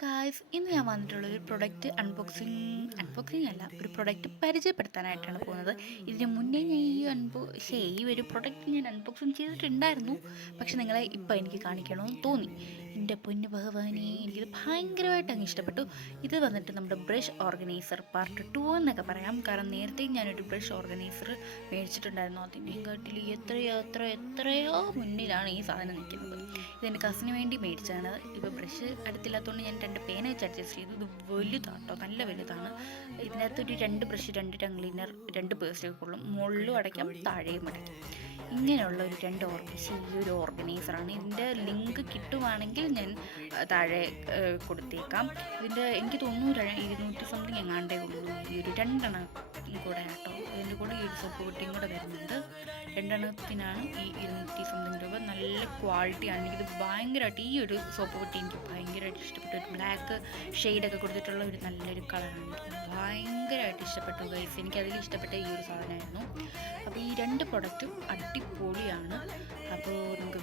Guys, ഇന്ന് ഞാൻ വന്നിട്ടുള്ള ഒരു പ്രൊഡക്റ്റ് അൺബോക്സിങ് അല്ല, ഒരു പ്രൊഡക്റ്റ് പരിചയപ്പെടുത്താനായിട്ടാണ് പോകുന്നത്. ഇതിന് മുന്നേ ഞാൻ ഈ ഒരു പ്രൊഡക്റ്റ് ഞാൻ അൺബോക്സിങ് ചെയ്തിട്ടുണ്ടായിരുന്നു. പക്ഷെ നിങ്ങളെ ഇപ്പോൾ എനിക്ക് കാണിക്കണമെന്ന് തോന്നി. എൻ്റെ പൊന്നു ഭഗവാനെ, എനിക്കിത് ഭയങ്കരമായിട്ട് അങ്ങ് ഇഷ്ടപ്പെട്ടു. ഇത് വന്നിട്ട് നമ്മുടെ ബ്രഷ് ഓർഗനൈസർ പാർട്ട് 2 എന്നൊക്കെ പറയാം. കാരണം നേരത്തെ ഞാനൊരു ബ്രഷ് ഓർഗനൈസർ മേടിച്ചിട്ടുണ്ടായിരുന്നു. അതിൻ്റെയും കാട്ടിൽ എത്രയോ മുന്നിലാണ് ഈ സാധനം നിൽക്കുന്നത്. ഇതെൻ്റെ കസിന് വേണ്ടി മേടിച്ചാണ്. ഇപ്പോൾ ബ്രഷ് അടുത്തില്ലാത്തതുകൊണ്ട് ഞാൻ 2 പേന വെച്ച് അഡ്ജസ്റ്റ് ചെയ്തു. ഇത് വലുതാട്ടോ, നല്ല വലുതാണ്. ഇതിനകത്തൊരു 2 ബ്രഷ്, 2 ടങ് ക്ലീനർ, 2 പേഴ്സൊക്കെ കൊള്ളും. മുകളിലും അടയ്ക്കാം, താഴെയും അടയ്ക്കാം. ഇങ്ങനെയുള്ള ഒരു ഈ ഒരു ഓർഗനൈസറാണ്. ഇതിൻ്റെ ലിങ്ക് കിട്ടുവാണെങ്കിൽ ഞാൻ താഴെ കൊടുത്തേക്കാം. എനിക്ക് തോന്നുന്നു 200 സംതിങ് എങ്ങാണ്ടേ ഉള്ളൂ. ഈ ഒരു 2 എണ്ണം കൂടെ കേട്ടോ. ഇതിൻ്റെ കൂടെ ഈ ഒരു സോപ്പ് പെട്ടിയും കൂടെ വരുന്നുണ്ട്. 2 എണ്ണത്തിനാണ് ഈ 200 സംതിങ് രൂപ. നല്ല ക്വാളിറ്റിയാണ്. എനിക്കിത് ഭയങ്കരമായിട്ട്, ഈ ഒരു സോപ്പ് പെട്ടി എനിക്ക് ഭയങ്കരമായിട്ട് ഇഷ്ടപ്പെട്ടു. ഒരു ബ്ലാക്ക് ഷെയ്ഡൊക്കെ കൊടുത്തിട്ടുള്ള ഒരു നല്ലൊരു കളറാണ്. ഭയങ്കരമായിട്ട് ഇഷ്ടപ്പെട്ടു ഗൈസ്. എനിക്കതിൽ ഇഷ്ടപ്പെട്ട ഈ ഒരു സാധനമായിരുന്നു. അപ്പോൾ ഈ 2 പ്രൊഡക്റ്റും അടിപൊളിയാണ്. അപ്പോൾ നമുക്ക്